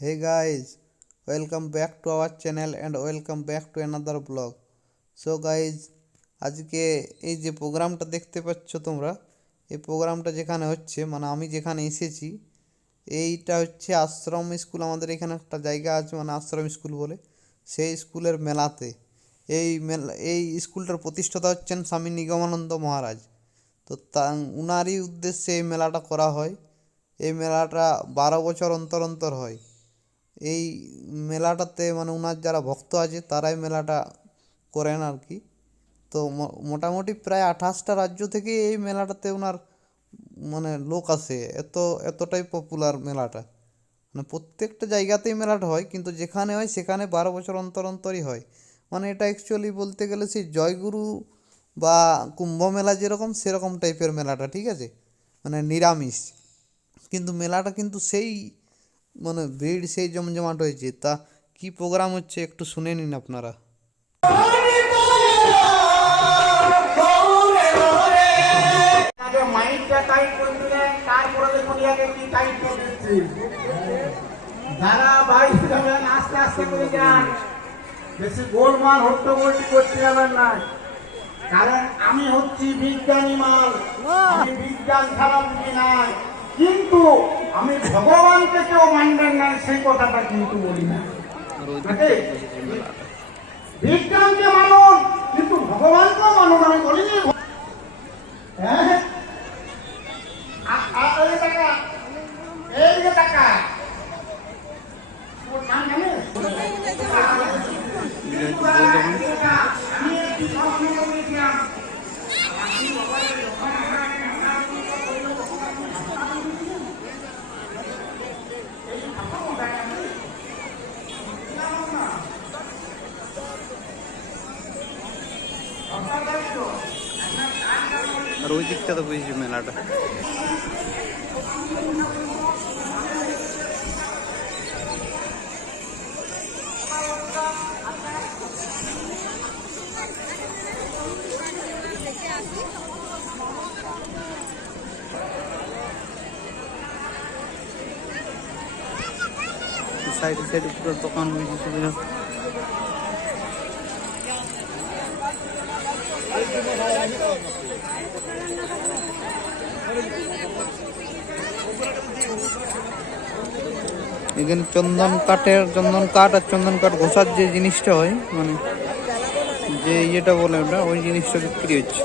Hey guys, welcome back to our channel and welcome back to another vlog. So guys, আজকে এই যে প্রোগ্রামটা দেখতে পাচ্ছ তোমরা, এই প্রোগ্রামটা যেখানে হচ্ছে মানে আমি যেখানে এসেছি, এইটা হচ্ছে আশ্রম স্কুল। আমাদের এখানে একটা জায়গা আছে মানে আশ্রম স্কুল বলে, সেই স্কুলের মেলাতে। এই স্কুলটার প্রতিষ্ঠাতা হচ্ছেন স্বামী নিগমানন্দ মহারাজ। তো উনারই উদ্দেশ্যে এই মেলাটা করা হয়। এই মেলাটা 12 বছর অন্তর অন্তর হয়। এই মেলাটাতে মানে ওনার যারা ভক্ত আছে তারাই মেলাটা করেন আর কি। তো মোটামুটি প্রায় 28টা রাজ্য থেকে এই মেলাটাতে ওনার মানে লোক আসে। এতটাই পপুলার মেলাটা, মানে প্রত্যেকটা জায়গাতেই মেলাটা হয়, কিন্তু যেখানে হয় সেখানে 12 বছর অন্তর অন্তরই হয়। মানে এটা অ্যাকচুয়ালি বলতে গেলে সেই জয়গুরু বা কুম্ভ মেলা যেরকম সেরকম টাইপের মেলাটা, ঠিক আছে, মানে নিরামিষ। কিন্তু মেলাটা কিন্তু সেই মানে ভিড় সেই জমজমাট হয়েছে। তা কি প্রোগ্রাম হচ্ছে একটু শুনে নিন আপনারা। আস্তে আস্তে করে যান, বেশি গোলমাল হট্টগোল করতে যাবেন না, কারণ আমি হচ্ছি বিজ্ঞানী মাল। আমি বিজ্ঞান ছাড়া বুঝি নাই, কিন্তু আমি ভগবানকে কেউ মানবেন না সেই কথাটা কিন্তু বলি না। বিজ্ঞানকে মানুন কিন্তু ভগবানকেও মানুন আমি বলিনি। হ্যাঁ, এই যে টাকা ওর নাম জানে আর ওই দিকটা তো বুঝছি মেলাটা। সাইডে সাইডে পুরো দোকান বুঝেছি। এখানে চন্দন কাঠ আর চন্দন কাঠ ঘষার যে জিনিসটা হয়, মানে যে ইয়েটা বলে ওটা, ওই জিনিসটা বিক্রি হচ্ছে।